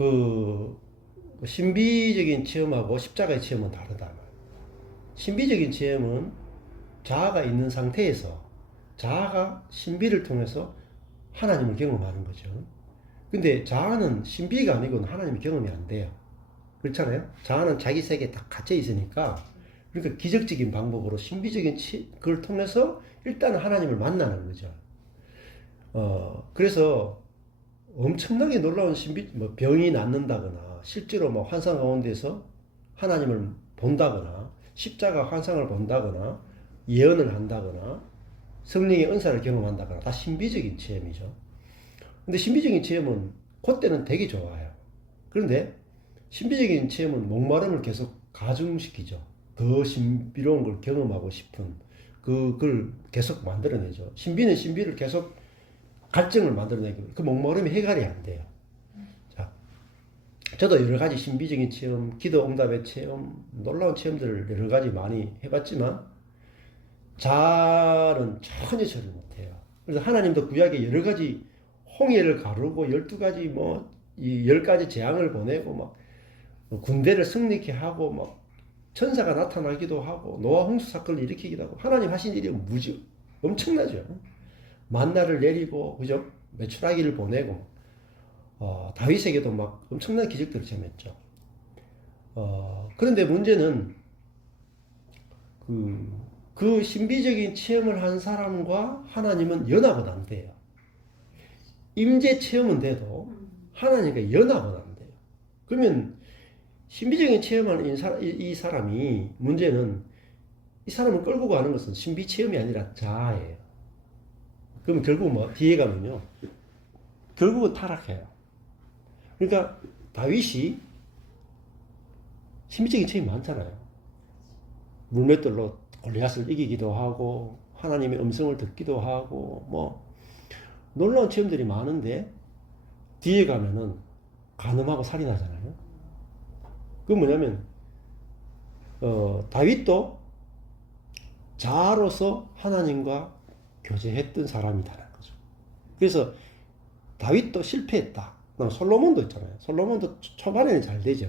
그 신비적인 체험하고 십자가의 체험은 다르다. 신비적인 체험은 자아가 있는 상태에서 자아가 신비를 통해서 하나님을 경험하는 거죠. 근데 자아는 신비가 아니고는 하나님의 경험이 안 돼요. 그렇잖아요? 자아는 자기 세계에 딱 갇혀 있으니까, 그러니까 기적적인 방법으로 신비적인 그걸 통해서 일단은 하나님을 만나는 거죠. 그래서 엄청나게 놀라운 뭐 병이 낫는다거나, 실제로 뭐 환상 가운데서 하나님을 본다거나, 십자가 환상을 본다거나, 예언을 한다거나, 성령의 은사를 경험한다거나, 다 신비적인 체험이죠. 근데 신비적인 체험은 그때는 되게 좋아요. 그런데 신비적인 체험은 목마름을 계속 가중시키죠. 더 신비로운 걸 경험하고 싶은 그걸 계속 만들어내죠. 신비는 신비를 계속 갈증을 만들어내고 그 목마름이 해결이 안 돼요. 자, 저도 여러 가지 신비적인 체험, 기도 응답의 체험, 놀라운 체험들을 여러 가지 많이 해봤지만 잘은 전혀 처리 못해요. 그래서 하나님도 구약에 여러 가지 홍해를 가르고 12가지 이 10가지 재앙을 보내고 막 군대를 승리케 하고 막 천사가 나타나기도 하고 노아 홍수 사건을 일으키기도 하고 하나님 하신 일이 무지 엄청나죠. 만나를 내리고 그죠? 메추라기를 보내고 다윗에게도 막 엄청난 기적들을 체험했죠. 그런데 문제는 그 신비적인 체험을 한 사람과 하나님은 연합은 안 돼요. 임재 체험은 돼도 하나님과 연합은 안 돼요. 그러면 신비적인 체험하는 이 사람이 문제는 이 사람을 끌고 가는 것은 신비 체험이 아니라 자아예요. 그럼 결국 뭐 뒤에 가면요. 결국은 타락해요. 그러니까 다윗이 신비적인 체험이 많잖아요. 물맷돌로 골리앗을 이기기도 하고 하나님의 음성을 듣기도 하고 뭐 놀라운 체험들이 많은데 뒤에 가면은 간음하고 살인하잖아요. 그 뭐냐면 다윗도 자아로서 하나님과 교제했던 사람이다라는 거죠. 그래서 다윗도 실패했다. 솔로몬도 있잖아요. 솔로몬도 초반에는 잘 되죠.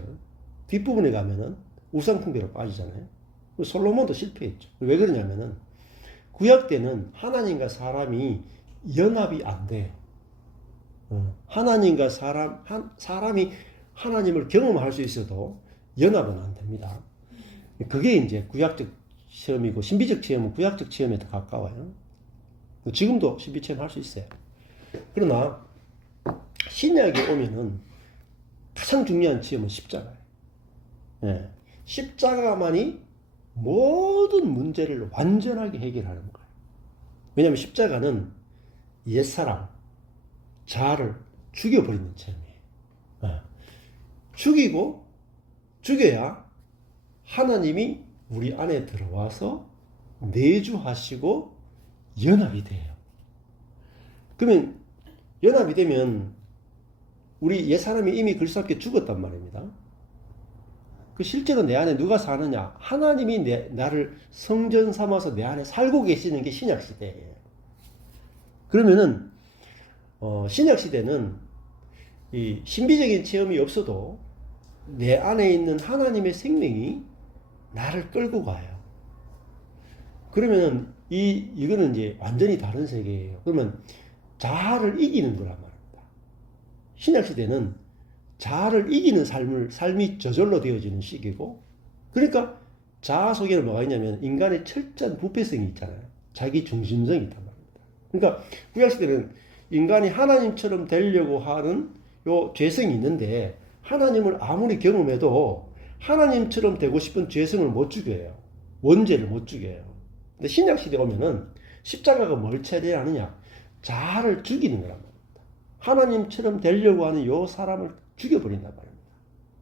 뒷부분에 가면은 우상숭배로 빠지잖아요. 솔로몬도 실패했죠. 왜 그러냐면은 구약 때는 하나님과 사람이 연합이 안 돼. 하나님과 사람이 하나님을 경험할 수 있어도 연합은 안 됩니다. 그게 이제 구약적 체험이고 신비적 체험은 구약적 체험에 더 가까워요. 지금도 신비 체험 할 수 있어요. 그러나 신약에 오면은 가장 중요한 체험은 십자가예요. 예. 십자가만이 모든 문제를 완전하게 해결하는 거예요. 왜냐하면 십자가는 옛사람, 자아를 죽여버리는 체험이에요. 예. 죽이고 죽여야 하나님이 우리 안에 들어와서 내주하시고 연합이 돼요. 그러면 연합이 되면 우리 옛사람이 이미 그리스도께 죽었단 말입니다. 그 실제로 내 안에 누가 사느냐? 하나님이 나를 성전 삼아서 내 안에 살고 계시는 게 신약 시대예요. 그러면은 신약 시대는 이 신비적인 체험이 없어도 내 안에 있는 하나님의 생명이 나를 끌고 가요. 그러면 이거는 이제 완전히 다른 세계예요. 그러면 자아를 이기는 거란 말입니다. 신약 시대는 자아를 이기는 삶이 저절로 되어지는 시기고, 그러니까 자아 속에는 뭐가 있냐면 인간의 철저한 부패성이 있잖아요. 자기 중심성이 있단 말입니다. 그러니까 구약 시대는 인간이 하나님처럼 되려고 하는 요 죄성이 있는데 하나님을 아무리 경험해도 하나님처럼 되고 싶은 죄성을 못 죽여요. 원죄를 못 죽여요. 근데 신약 시대 오면은 십자가가 뭘 처리하느냐? 자아를 죽이는 거란 말입니다. 하나님처럼 되려고 하는 요 사람을 죽여버린단 말입니다.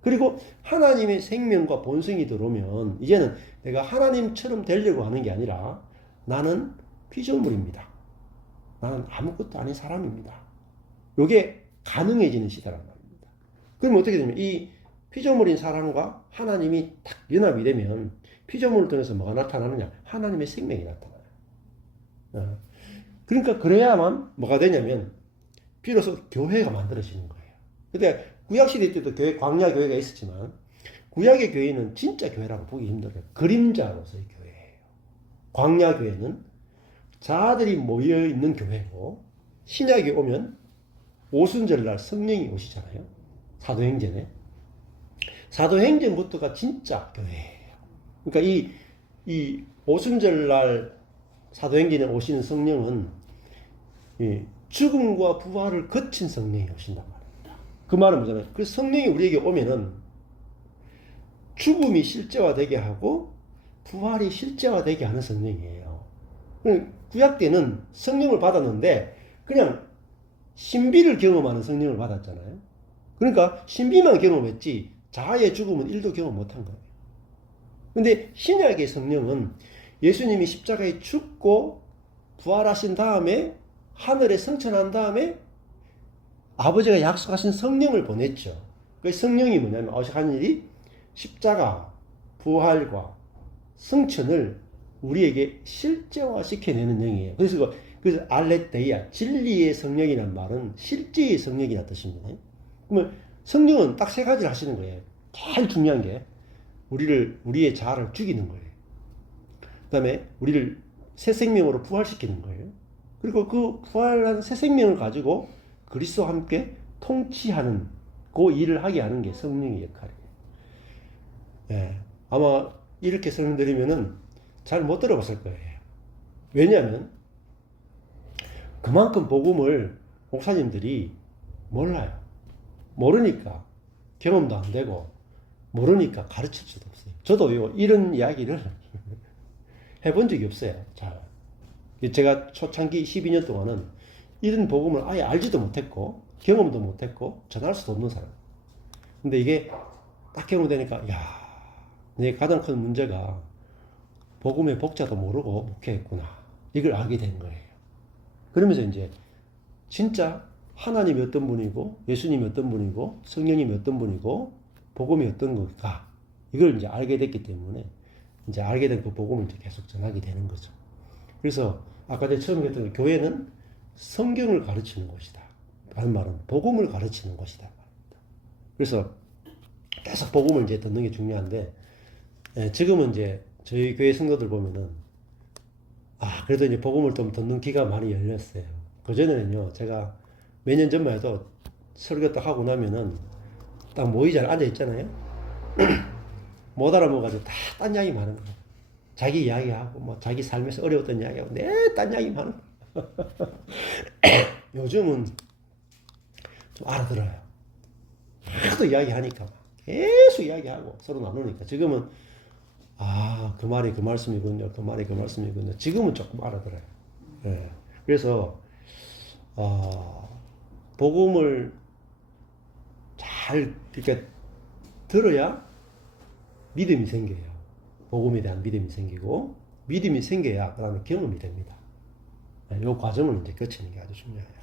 그리고 하나님의 생명과 본성이 들어오면 이제는 내가 하나님처럼 되려고 하는 게 아니라 나는 피조물입니다. 나는 아무것도 아닌 사람입니다. 이게 가능해지는 시대란 말입니다. 그럼 어떻게 되냐면 이 피조물인 사람과 하나님이 딱 연합이 되면 피조물을 통해서 뭐가 나타나느냐? 하나님의 생명이 나타나요. 그러니까 그래야만 뭐가 되냐면 비로소 교회가 만들어지는 거예요. 근데 구약시대 때도 교회, 광야교회가 있었지만, 구약의 교회는 진짜 교회라고 보기 힘들어요. 그림자로서의 교회예요. 광야교회는 자들이 모여있는 교회고, 신약에 오면 오순절날 성령이 오시잖아요. 사도행전에. 사도행전부터가 진짜 교회예요. 그러니까 이 오순절날 사도행전에 오시는 성령은 죽음과 부활을 거친 성령이 오신단 말입니다. 그 말은 뭐잖아요. 그 성령이 우리에게 오면은 죽음이 실제화되게 하고 부활이 실제화되게 하는 성령이에요. 구약 때는 성령을 받았는데 그냥 신비를 경험하는 성령을 받았잖아요. 그러니까 신비만 경험했지 자아의 죽음은 1도 경험 못한 거예요. 근데 신약의 성령은 예수님이 십자가에 죽고 부활하신 다음에 하늘에 승천한 다음에 아버지가 약속하신 성령을 보냈죠. 그 성령이 뭐냐면 하신 일이 십자가, 부활과 승천을 우리에게 실제화시켜내는 영이에요. 그래서 알레테이아, 진리의 성령이라는 말은 실제의 성령이라는 뜻입니다. 그러면 성령은 딱 세 가지를 하시는 거예요. 제일 중요한 게 우리의 자아를 죽이는 거예요. 그 다음에 우리를 새 생명으로 부활시키는 거예요. 그리고 그 부활한 새 생명을 가지고 그리스도와 함께 통치하는 그 일을 하게 하는 게 성령의 역할이에요. 예, 아마 이렇게 설명드리면은 잘 못 들어봤을 거예요. 왜냐하면 그만큼 복음을 목사님들이 몰라요. 모르니까 경험도 안 되고 모르니까 가르칠 수도 없어요. 저도요 이런 이야기를 해본 적이 없어요. 잘. 제가 초창기 12년 동안은 이런 복음을 아예 알지도 못했고 경험도 못했고 전할 수도 없는 사람. 근데 이게 딱 경험되니까 내 가장 큰 문제가 복음의 복자도 모르고 목회했구나. 이걸 알게 된 거예요. 그러면서 이제 진짜 하나님이 어떤 분이고 예수님이 어떤 분이고 성령님이 어떤 분이고 복음이 어떤 걸까 이걸 이제 알게 됐기 때문에 이제 알게 된 그 복음을 이제 계속 전하게 되는 거죠. 그래서 아까 제가 처음에 했던 교회는 성경을 가르치는 곳이다. 라는 말은 복음을 가르치는 곳이다. 그래서 계속 복음을 이제 듣는 게 중요한데 지금은 이제 저희 교회 성도들 보면은 그래도 이제 복음을 좀 듣는 귀가 많이 열렸어요. 그전에는요 제가 몇 년 전만 해도 설교 딱 하고 나면은 딱 모이 잘 앉아 있잖아요. 못 알아먹어가지고 다 딴 이야기 많은 거예요. 자기 이야기하고 뭐 자기 삶에서 어려웠던 이야기하고 딴 이야기 많은 거예요. 요즘은 좀 알아들어요. 하도 이야기하니까 계속 이야기하고 서로 나누니까 지금은 그 말이 그 말씀이군요. 그 말이 그 말씀이군요. 지금은 조금 알아들어요. 예. 그래서 복음을 잘 이렇게 들어야 믿음이 생겨요. 복음에 대한 믿음이 생기고 믿음이 생겨야 그 다음에 경험이 됩니다. 이 과정을 이제 거치는 게 아주 중요해요.